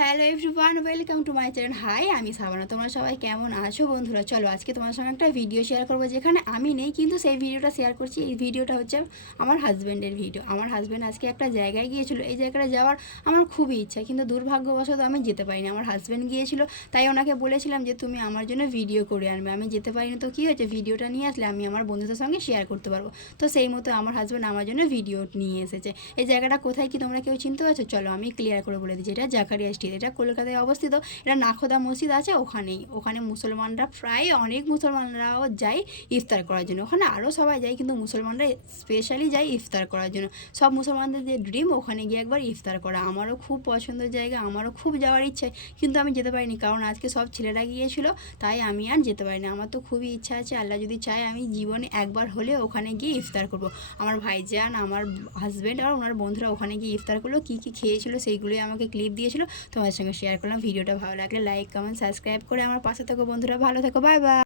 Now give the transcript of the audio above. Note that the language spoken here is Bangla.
Hello everyone, welcome to my channel. Hi, আমি সাবানা। তোমরা সবাই কেমন আছো বন্ধুরা? চলো আজকে তোমার সঙ্গে একটা ভিডিও শেয়ার করবো, যেখানে আমি নেই কিন্তু সেই ভিডিওটা শেয়ার করছি। এই ভিডিওটা হচ্ছে আমার হাজব্যান্ডের ভিডিও। আমার হাজব্যান্ড আজকে একটা জায়গায় গিয়েছিল, এই জায়গাটা যাওয়ার আমার খুবই ইচ্ছা, কিন্তু দুর্ভাগ্যবশত আমি যেতে পারিনি। আমার হাজব্যান্ড গিয়েছিল, তাই ওনাকে বলেছিলাম যে তুমি আমার জন্য ভিডিও করে আনবে। আমি যেতে পারিনি, তো কী হয়েছে, ভিডিওটা নিয়ে আসলে আমি আমার বন্ধুদের সঙ্গে শেয়ার করতে পারবো। তো সেই মতো আমার হাজব্যান্ড আমার জন্য ভিডিও নিয়ে এসেছে। এই জায়গাটা কোথায় কি তোমরা কেউ চিনতে পারছো? চলো আমি ক্লিয়ার করে বলে দিচ্ছি। এটা জাকারিয়া স্ট্রিট, এটা কলকাতায় অবস্থিত। এটা নাখোদা মসজিদ আছে ওখানেই। ওখানে মুসলমানরা প্রায় অনেক মুসলমানরাও যায় ইফতার করার জন্য। ওখানে আরও সবাই যায়, কিন্তু মুসলমানরা স্পেশালি যায় ইফতার করার জন্য। সব মুসলমানদের যে ড্রিম ওখানে গিয়ে একবার ইফতার করা। আমারও খুব পছন্দের জায়গা, আমারও খুব যাওয়ার ইচ্ছে, কিন্তু আমি যেতে পারিনি কারণ আজকে সব ছেলেরা গিয়েছিল, তাই আমি আর যেতে পারিনি। আমার তো খুবই ইচ্ছা আছে, আল্লাহ যদি চায় আমি জীবনে একবার হলে ওখানে গিয়ে ইফতার করব। আমার ভাইজান, আমার হাজব্যান্ড আর ওনার বন্ধুরা ওখানে গিয়ে ইফতার করলো। কী কী খেয়েছিল সেইগুলোই আমাকে ক্লিপ দিয়েছিল, তোমাদের সঙ্গে শেয়ার করলাম। ভিডিওটা ভালো লাগলে লাইক, কমেন্ট, সাবস্ক্রাইব করে আমার পাশে থাকো বন্ধুরা। ভালো থেকো, বাই বাই।